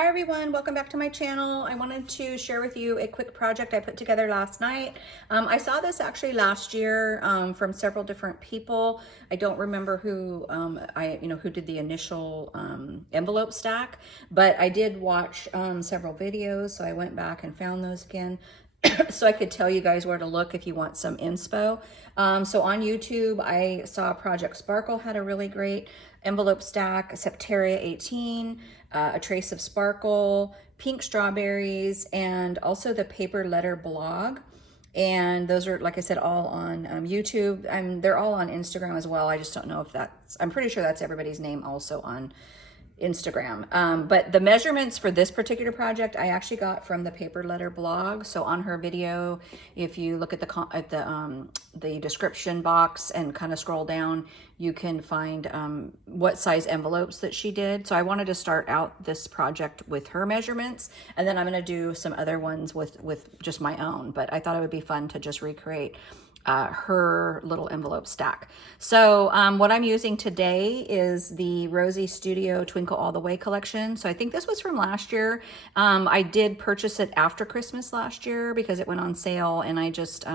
Hi everyone, welcome back to my channel. I wanted to share with you a quick project I put together last night. I saw this actually last year from several different people. I don't remember who who did the initial envelope stack, but I did watch several videos, so I went back and found those again. So I could tell you guys where to look if you want some inspo. So on YouTube, I saw Project Sparkle had a really great envelope stack, Septaria 18, A Trace of Sparkle, Pink Strawberries, and also the Paper Letter blog. And those are, like I said, all on YouTube. They're all on Instagram as well. I just don't know if I'm pretty sure that's everybody's name also on Instagram. But the measurements for this particular project, I actually got from the Paper Letter blog. So on her video, if you look at the description box and kind of scroll down, you can find what size envelopes that she did. So I wanted to start out this project with her measurements, and then I'm going to do some other ones with just my own. But I thought it would be fun to just recreate her little envelope stack. So what I'm using today is the Rosie Studio Twinkle All the Way collection. So I think this was from last year. I did purchase it after Christmas last year because it went on sale, and I just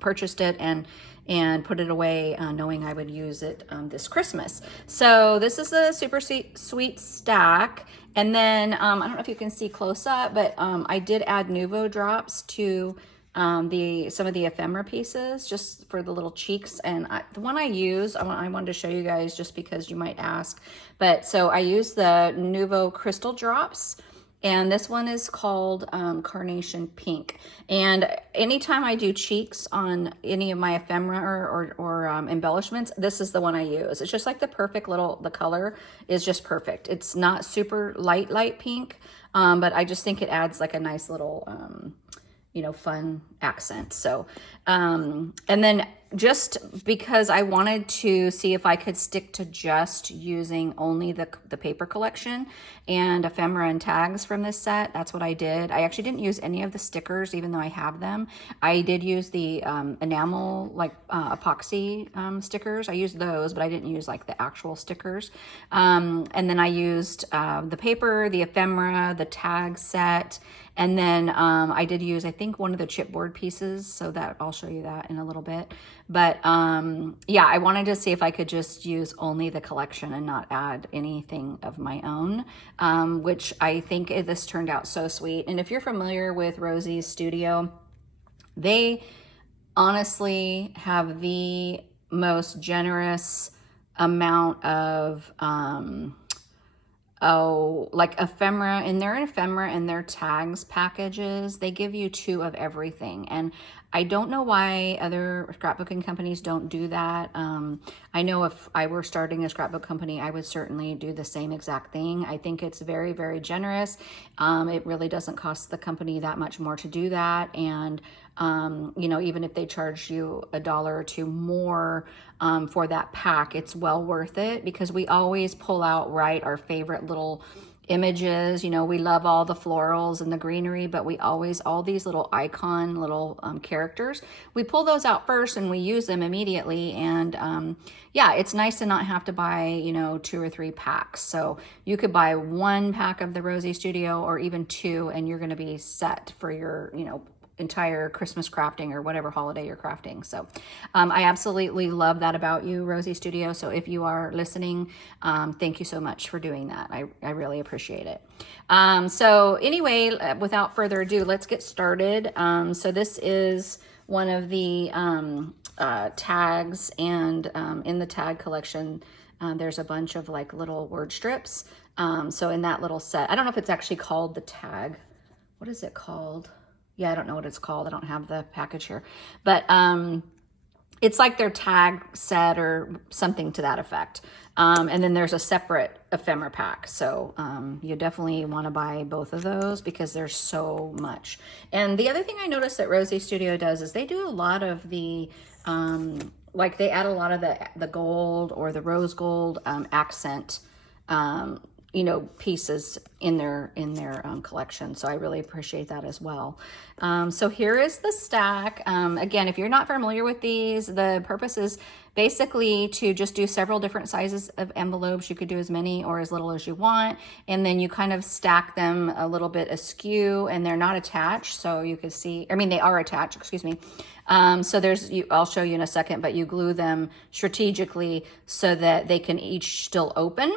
purchased it and put it away knowing I would use it this Christmas. So this is a super sweet stack. And then I don't know if you can see close up, but I did add Nuvo drops to some of the ephemera pieces just for the little cheeks. And the one I use, I wanted to show you guys just because you might ask. But so I use the Nuvo crystal drops, and this one is called Carnation Pink. And anytime I do cheeks on any of my ephemera or embellishments, this is the one I use. It's just like the perfect the color is just perfect. It's not super light pink, but I just think it adds like a nice little fun accent. So, and then just because I wanted to see if I could stick to just using only the paper collection and ephemera and tags from this set, that's what I did. I actually didn't use any of the stickers, even though I have them. I did use the enamel, epoxy stickers. I used those, but I didn't use like the actual stickers. And then I used the paper, the ephemera, the tag set, and then I did use, I think, one of the chipboard pieces, so that I'll show you that in a little bit. But yeah, I wanted to see if I could just use only the collection and not add anything of my own, which I think this turned out so sweet. And if you're familiar with Rosie's Studio, they honestly have the most generous amount of like ephemera in their tags packages. They give you 2 of everything, and I don't know why other scrapbooking companies don't do that. I know if I were starting a scrapbook company, I would certainly do the same exact thing. I think it's very, very generous. It really doesn't cost the company that much more to do that. And, even if they charge you $1 or $2 more for that pack, it's well worth it, because we always pull out our favorite little images. We love all the florals and the greenery, but we always, all these little icon characters, we pull those out first and we use them immediately. And yeah, it's nice to not have to buy 2 or 3 packs. So you could buy 1 pack of the Rosie Studio, or even 2, and you're going to be set for your entire Christmas crafting or whatever holiday you're crafting. So I absolutely love that about you, Rosie Studio. So if you are listening, thank you so much for doing that. I really appreciate it. So anyway, without further ado, let's get started. So this is one of the tags, and in the tag collection, there's a bunch of like little word strips. So in that little set, I don't know if it's actually called the tag. What is it called? Yeah, I don't know what it's called. I don't have the package here, but it's like their tag set or something to that effect. And then there's a separate ephemera pack. So you definitely want to buy both of those because there's so much. And the other thing I noticed that Rosie Studio does is they do a lot of the, they add a lot of the gold or the rose gold accent you know, pieces in their collection. So I really appreciate that as well. So here is the stack. Again, if you're not familiar with these, the purpose is basically to just do several different sizes of envelopes. You could do as many or as little as you want, and then you kind of stack them a little bit askew, and they're not attached. So you can see, I mean, they are attached, excuse me. So I'll show you in a second, but you glue them strategically so that they can each still open.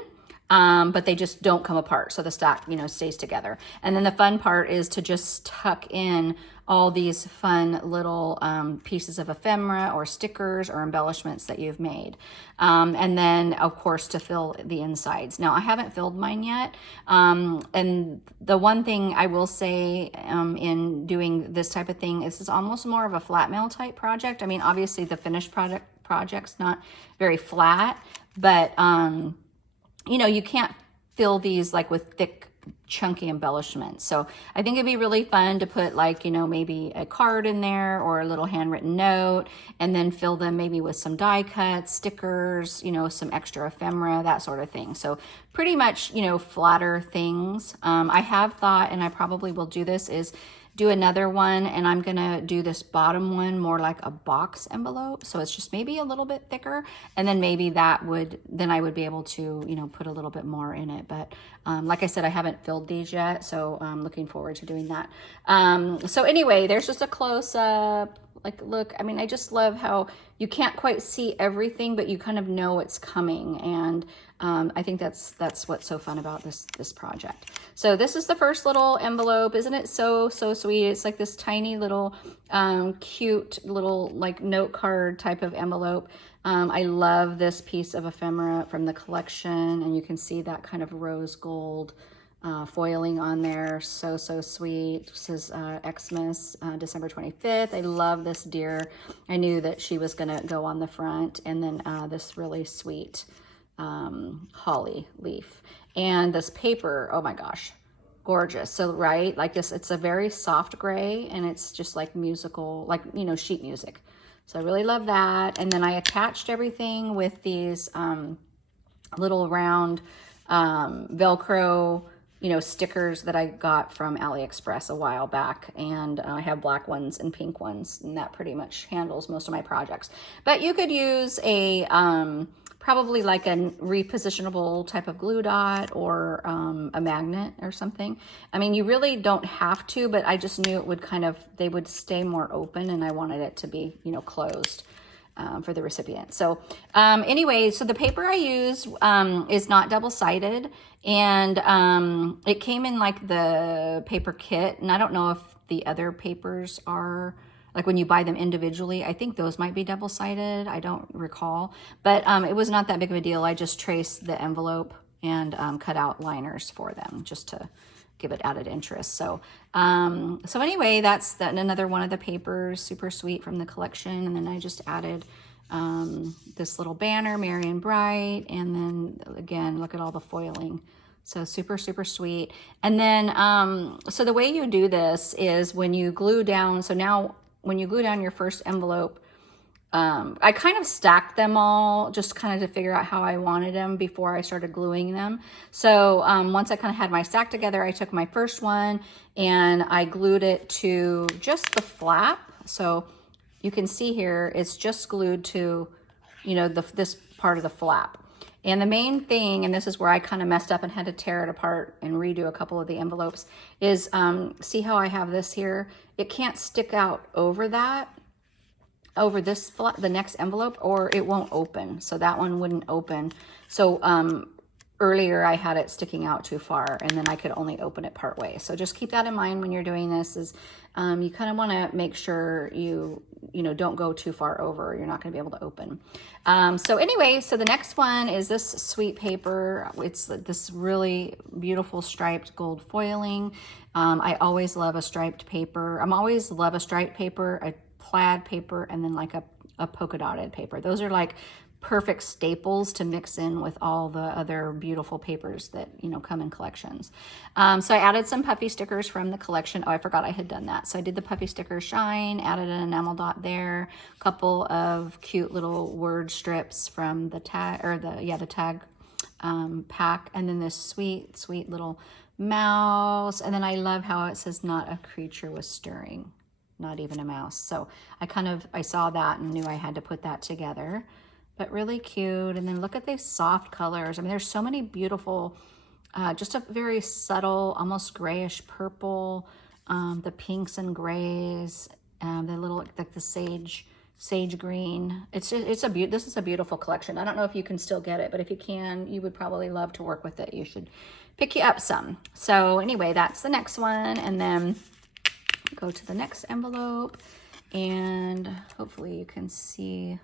But they just don't come apart. So the stack, you know, stays together. And then the fun part is to just tuck in all these fun little pieces of ephemera or stickers or embellishments that you've made. And then, of course, to fill the insides. Now, I haven't filled mine yet. And the one thing I will say in doing this type of thing, this is almost more of a flat mail type project. I mean, obviously, the finished project's not very flat, but you know, you can't fill these like with thick, chunky embellishments. So I think it'd be really fun to put like, you know, maybe a card in there or a little handwritten note, and then fill them maybe with some die cuts, stickers, you know, some extra ephemera, that sort of thing. So pretty much, you know, flatter things. I have thought, and I probably will do this, is do another one, and I'm gonna do this bottom one more like a box envelope, so it's just maybe a little bit thicker, and then maybe then I would be able to, you know, put a little bit more in it. But like I said, I haven't filled these yet, so I'm looking forward to doing that. So anyway, there's just a close-up. Like, look, I mean, I just love how you can't quite see everything, but you kind of know it's coming. And I think that's what's so fun about this project. So this is the first little envelope. Isn't it so sweet? It's like this tiny little cute little like note card type of envelope. I love this piece of ephemera from the collection, and you can see that kind of rose gold foiling on there. So sweet. This is Xmas, December 25th. I love this deer. I knew that she was gonna go on the front. And then this really sweet holly leaf. And this paper, oh my gosh, gorgeous. So right, like this, it's a very soft gray, and it's just like musical, like, you know, sheet music. So I really love that. And then I attached everything with these little round Velcro, you know, stickers that I got from AliExpress a while back. And I have black ones and pink ones, and that pretty much handles most of my projects. But you could use a probably like a repositionable type of glue dot, or a magnet or something. I mean, you really don't have to, but I just knew it would kind of, they would stay more open, and I wanted it to be, you know, closed for the recipient. So anyway, so the paper I use is not double-sided, and it came in like the paper kit, and I don't know if the other papers are, like when you buy them individually, I think those might be double-sided. I don't recall, but it was not that big of a deal. I just traced the envelope and cut out liners for them just to give it added interest. So so anyway, that's another one of the papers, super sweet, from the collection. And then I just added this little banner, Merry and Bright, and then again, look at all the foiling. So super sweet. And then so the way you do this is when you glue down, so now when you glue down your first envelope, I kind of stacked them all just kind of to figure out how I wanted them before I started gluing them. So once I kind of had my stack together, I took my first one and I glued it to just the flap. So you can see here, it's just glued to, you know, this part of the flap. And the main thing, and this is where I kind of messed up and had to tear it apart and redo a couple of the envelopes, is see how I have this here? It can't stick out over that, over this, the next envelope, or it won't open. So that one wouldn't open. So earlier I had it sticking out too far, and then I could only open it part way. So just keep that in mind when you're doing this, is you kind of want to make sure you know, don't go too far over, or you're not going to be able to open. So anyway, so the next one is this sweet paper. It's this really beautiful striped gold foiling. I always love a striped paper. Always love a striped paper, a plaid paper, and then like a polka dotted paper. Those are like perfect staples to mix in with all the other beautiful papers that, you know, come in collections. So I added some puffy stickers from the collection. Oh, I forgot I had done that. So I did the puffy sticker shine, added an enamel dot there, a couple of cute little word strips from the tag, or the tag pack. And then this sweet, sweet little mouse. And then I love how it says not a creature was stirring, not even a mouse. So I saw that and knew I had to put that together, but really cute. And then look at these soft colors. I mean, there's so many beautiful, just a very subtle, almost grayish purple, the pinks and grays, the little, like the sage green. This is a beautiful collection. I don't know if you can still get it, but if you can, you would probably love to work with it. You should pick you up some. So anyway, that's the next one. And then go to the next envelope, and hopefully you can see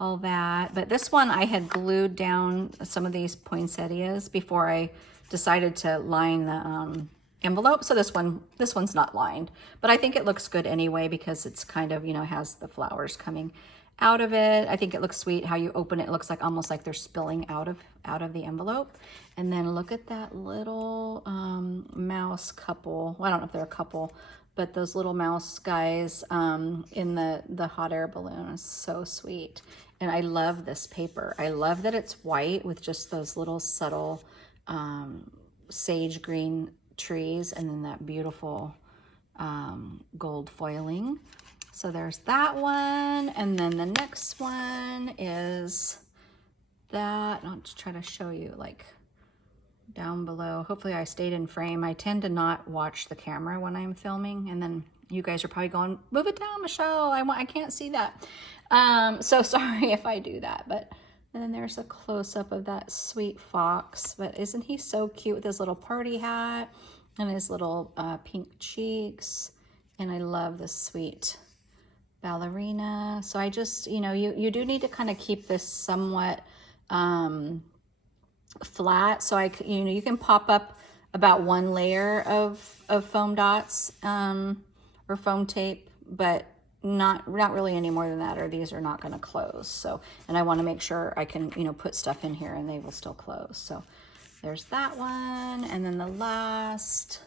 all that. But this one, I had glued down some of these poinsettias before I decided to line the envelope. So this one's not lined, but I think it looks good anyway because it's kind of, you know, has the flowers coming out of it. I think it looks sweet how you open it. It looks like almost like they're spilling out of the envelope. And then look at that little mouse couple. Well, I don't know if they're a couple, but those little mouse guys in the hot air balloon is so sweet. And I love this paper. I love that it's white with just those little subtle sage green trees, and then that beautiful gold foiling. So there's that one. And then the next one is that. I'll just try to show you like down below. Hopefully I stayed in frame. I tend to not watch the camera when I'm filming, and then you guys are probably going, move it down, Michelle. I can't see that. So sorry if I do that, but and then there's a close-up of that sweet fox. But isn't he so cute with his little party hat and his little pink cheeks? And I love this sweet ballerina. So I just, you know, you do need to kind of keep this somewhat flat. So you can pop up about one layer of foam dots or foam tape, but not really any more than that, or these are not going to close. So, and I want to make sure I can, you know, put stuff in here and they will still close. So there's that one. And then the last,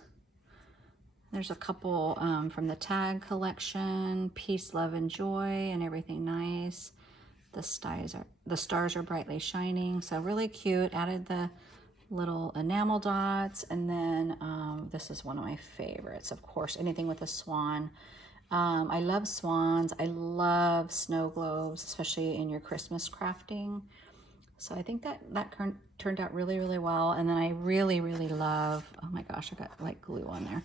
there's a couple from the tag collection, Peace, Love, and Joy, and Everything Nice. The stars are brightly shining. So really cute. Added the little enamel dots. And then this is one of my favorites, of course, anything with a swan. I love swans. I love snow globes, especially in your Christmas crafting. So I think that turned out really, really well. And then I really, really love, oh my gosh, I got like glue on there.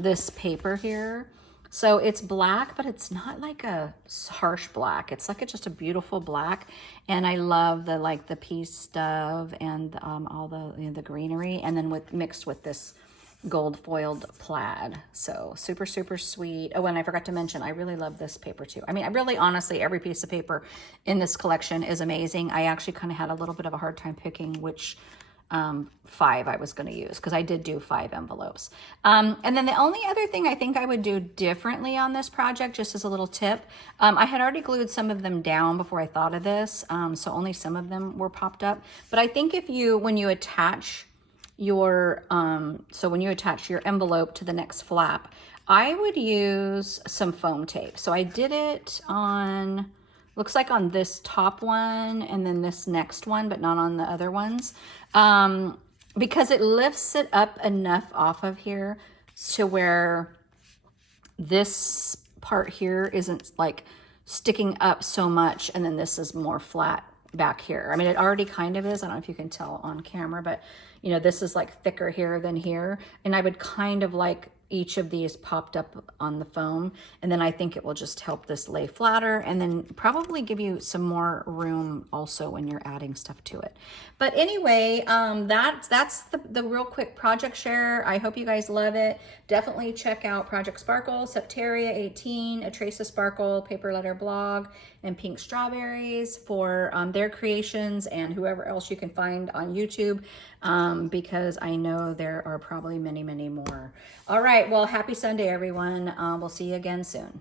This paper here. So it's black, but it's not like a harsh black. It's like just a beautiful black. And I love the peace dove and all the greenery, and then mixed with this gold foiled plaid. So super, super sweet. Oh, and I forgot to mention, I really love this paper too. I mean, I really, honestly, every piece of paper in this collection is amazing. I actually kind of had a little bit of a hard time picking which 5 I was going to use, because I did do 5 envelopes. And then the only other thing I think I would do differently on this project, just as a little tip, I had already glued some of them down before I thought of this, so only some of them were popped up. But I think when you attach your envelope to the next flap, I would use some foam tape. So I did it on, looks like on this top one and then this next one, but not on the other ones, because it lifts it up enough off of here to where this part here isn't like sticking up so much, and then this is more flat back here. I mean, it already kind of is. I don't know if you can tell on camera, but you know, this is like thicker here than here. And I would kind of like each of these popped up on the foam, and then I think it will just help this lay flatter, and then probably give you some more room also when you're adding stuff to it. But anyway, that's the real quick project share. I hope you guys love it. Definitely check out Project Sparkle, Septaria 18, A Trace of Sparkle, Paper Letter Blog, and Pink Strawberries for their creations, and whoever else you can find on YouTube, because I know there are probably many, many more. All right, well, happy Sunday, everyone. We'll see you again soon.